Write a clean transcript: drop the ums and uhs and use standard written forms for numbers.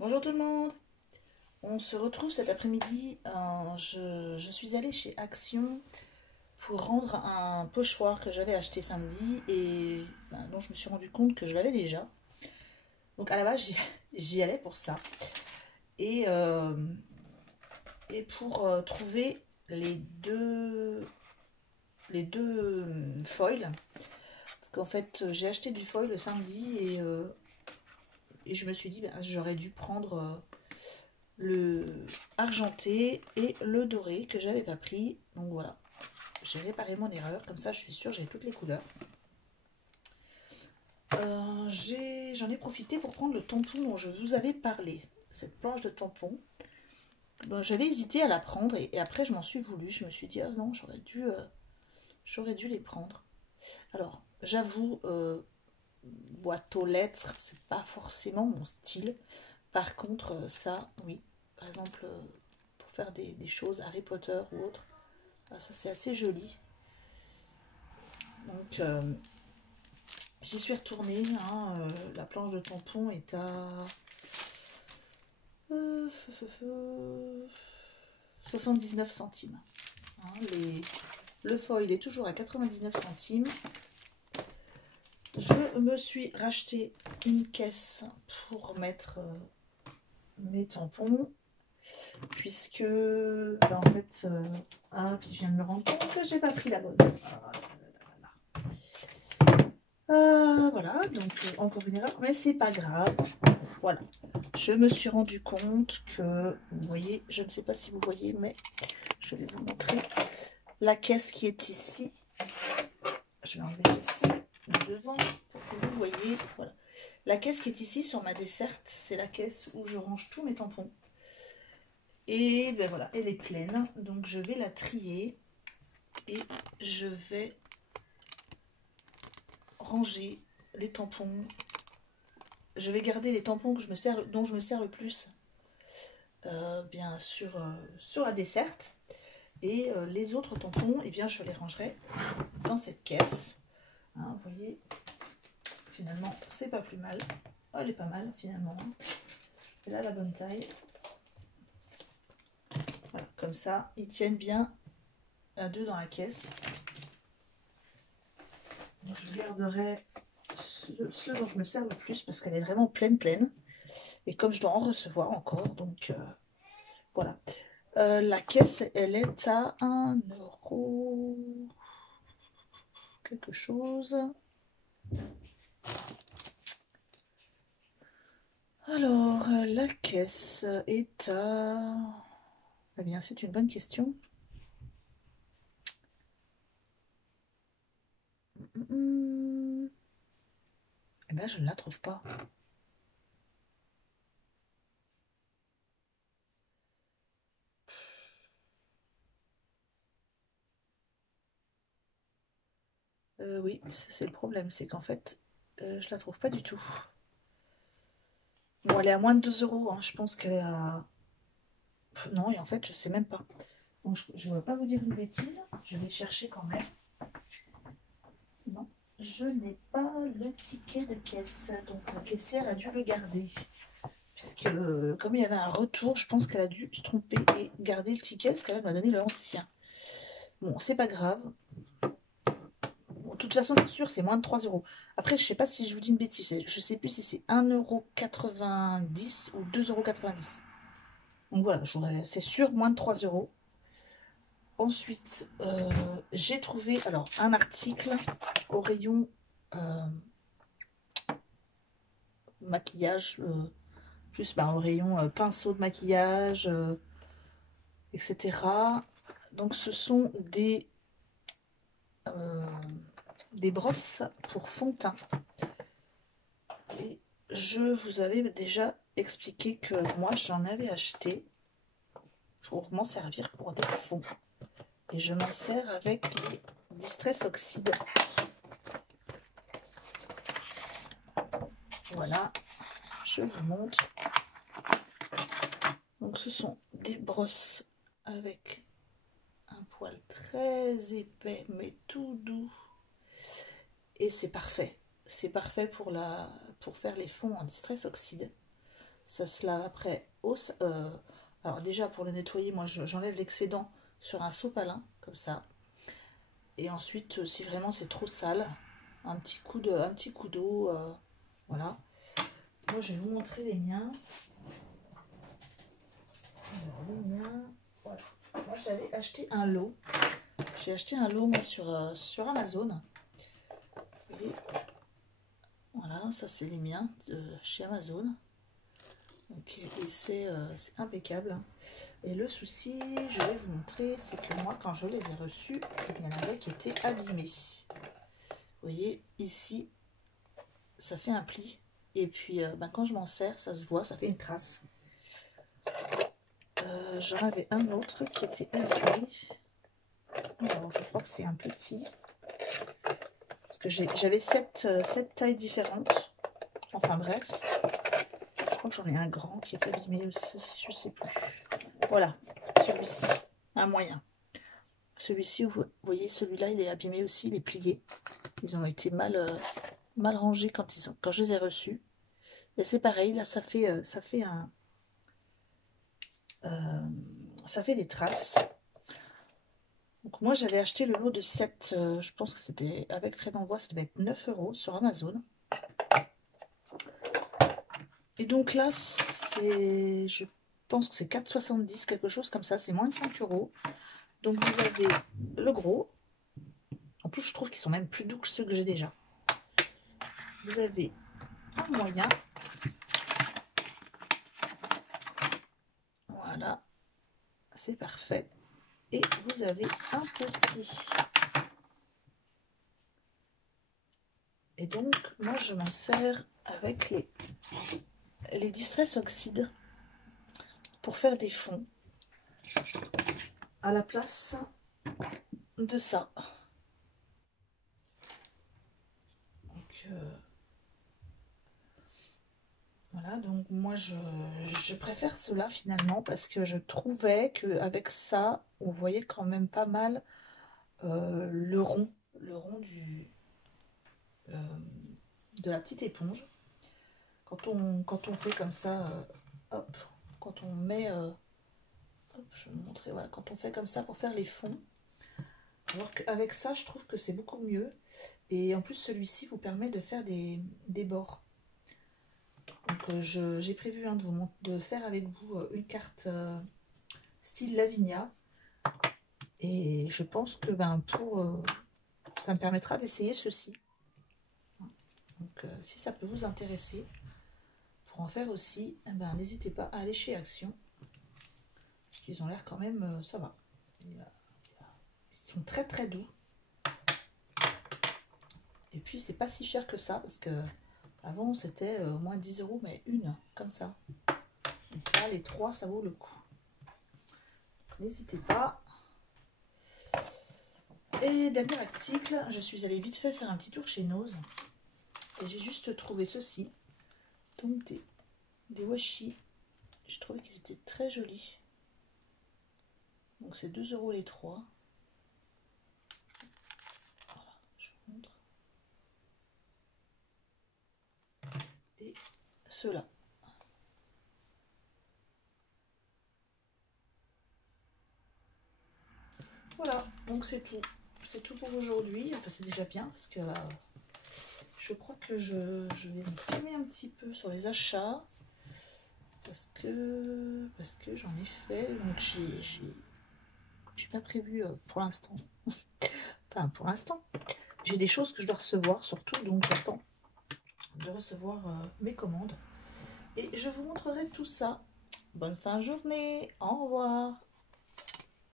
Bonjour tout le monde, on se retrouve cet après-midi. Je suis allée chez Action pour rendre un pochoir que j'avais acheté samedi et dont je me suis rendu compte que je l'avais déjà. Donc à la base j'y allais pour ça et, euh, et pour trouver les deux foils. Parce qu'en fait j'ai acheté du foil le samedi et je me suis dit j'aurais dû prendre le argenté et le doré que j'avais pas pris. Donc voilà, j'ai réparé mon erreur, comme ça je suis sûre j'ai toutes les couleurs. J'en ai profité pour prendre le tampon dont je vous avais parlé, cette planche de tampon. Ben, j'avais hésité à la prendre et après je m'en suis voulu. Je me suis dit ah non, j'aurais dû les prendre. Alors j'avoue, boîte aux lettres c'est pas forcément mon style. Par contre ça oui, par exemple pour faire des choses Harry Potter ou autre, ça c'est assez joli. Donc j'y suis retournée, hein, la planche de tampon est à euh, 79 centimes. Hein, le foil est toujours à 99 centimes. Je me suis racheté une caisse pour mettre mes tampons. Puisque, en fait, puis je viens de me rendre compte que j'ai pas pris la bonne. Voilà, donc encore une erreur, mais c'est pas grave. Voilà, je me suis rendu compte que, vous voyez, je ne sais pas si vous voyez, mais je vais vous montrer la caisse qui est ici. Je vais enlever ceci devant pour que vous voyez. Voilà, la caisse qui est ici sur ma desserte, c'est la caisse où je range tous mes tampons. Et ben voilà, elle est pleine, donc je vais la trier et je vais ranger les tampons. Je vais garder les tampons dont je me sers le plus, bien sûr, sur la desserte. Et les autres tampons, eh bien, je les rangerai dans cette caisse. Hein, vous voyez, finalement, c'est pas plus mal. Oh, elle est pas mal, finalement. Elle a la bonne taille. Voilà, comme ça, ils tiennent bien à deux dans la caisse. Donc, je garderai ceux dont je me sers le plus parce qu'elle est vraiment pleine. Et comme je dois en recevoir encore, donc voilà. La caisse, elle est à 1 € quelque chose. Alors, la caisse est à... Eh bien, c'est une bonne question. Eh bien, je ne la trouve pas. Oui, c'est le problème, c'est qu'en fait, je la trouve pas du tout. Bon, elle est à moins de 2 €, hein. Je pense qu'elle est à... Non, et en fait, je sais même pas. Donc, je ne veux pas vous dire une bêtise. Je vais chercher quand même. Non, je n'ai pas le ticket de caisse. Donc, la caissière a dû le garder. Puisque, comme il y avait un retour, je pense qu'elle a dû se tromper et garder le ticket parce qu'elle m'a donné l'ancien. Bon, c'est pas grave. Bon, de toute façon, c'est sûr, c'est moins de 3 €. Après, je sais pas si je vous dis une bêtise. Je sais plus si c'est 1,90 € ou 2,90 €. Donc voilà, c'est sûr, moins de 3 €. Ensuite, j'ai trouvé alors un article au rayon maquillage, plus au rayon pinceau de maquillage, etc. Donc ce sont des brosses pour fond de teint. Et je vous avais déjà expliqué que moi j'en avais acheté pour m'en servir pour des fonds. Et je m'en sers avec les Distress Oxide. Voilà, je vous montre. Donc ce sont des brosses avec un poil très épais mais tout doux. Et c'est parfait. C'est parfait pour faire les fonds en Distress Oxide. Ça se lave après alors déjà pour le nettoyer, moi j'enlève l'excédent sur un sopalin, comme ça. Et ensuite, si vraiment c'est trop sale, un petit coup d'eau, voilà. Moi je vais vous montrer les miens. Alors les miens, voilà. Moi j'avais acheté un lot. J'ai acheté un lot moi sur Amazon. Et voilà, ça c'est les miens de chez Amazon. Donc, et c'est impeccable. Et le souci, je vais vous montrer, c'est que moi quand je les ai reçus, il y en avait qui étaient abîmés. Vous voyez ici, ça fait un pli. Et puis quand je m'en sers, ça se voit, ça fait une trace. J'en avais un autre qui était abîmé. Alors, je crois que c'est un petit. Parce que j'avais 7 tailles différentes. Enfin bref. Je crois que j'en ai un grand qui est abîmé aussi. Je sais plus. Voilà. Celui-ci. Un moyen. Celui-ci, vous voyez, celui-là, il est abîmé aussi. Il est plié. Ils ont été mal rangés quand je les ai reçus. Et c'est pareil. Là, ça fait des traces. Donc moi j'avais acheté le lot de 7, je pense que c'était avec frais d'envoi, ça devait être 9 € sur Amazon. Et donc là, je pense que c'est 4,70, quelque chose comme ça, c'est moins de 5 €. Donc vous avez le gros. En plus je trouve qu'ils sont même plus doux que ceux que j'ai déjà. Vous avez un moyen. Voilà, c'est parfait. Et vous avez un petit. Et donc, moi, je m'en sers avec les Distress Oxide pour faire des fonds à la place de ça. Donc, voilà, donc moi, je préfère cela finalement parce que je trouvais qu'avec ça, on voyait quand même pas mal le rond de la petite éponge. Quand on fait comme ça, hop, quand on met, hop, je vais vous montrer, voilà, quand on fait comme ça pour faire les fonds, alors qu'avec ça, je trouve que c'est beaucoup mieux. Et en plus, celui-ci vous permet de faire des bords. Donc, j'ai prévu de faire avec vous une carte style Lavinia. Et je pense que ça me permettra d'essayer ceci. Donc, si ça peut vous intéresser, pour en faire aussi, n'hésitez pas à aller chez Action. Parce qu'ils ont l'air quand même, ça va. Ils sont très très doux. Et puis c'est pas si cher que ça, parce que avant c'était au moins 10 €, mais une, comme ça. Donc là, les 3, ça vaut le coup. N'hésitez pas. Et dernier article, je suis allée vite fait faire un petit tour chez Nose. Et j'ai juste trouvé ceci. Donc des washi. Je trouvais qu'ils étaient très jolis. Donc c'est 2 € les 3. Voilà, je vous montre. Et ceux-là. Voilà, donc c'est tout. C'est tout pour aujourd'hui. Enfin, c'est déjà bien parce que je crois que je vais me filmer un petit peu sur les achats parce que j'en ai fait. Donc j'ai pas prévu pour l'instant. Enfin, pour l'instant. J'ai des choses que je dois recevoir surtout, donc j'attends de recevoir mes commandes. Et je vous montrerai tout ça. Bonne fin de journée. Au revoir.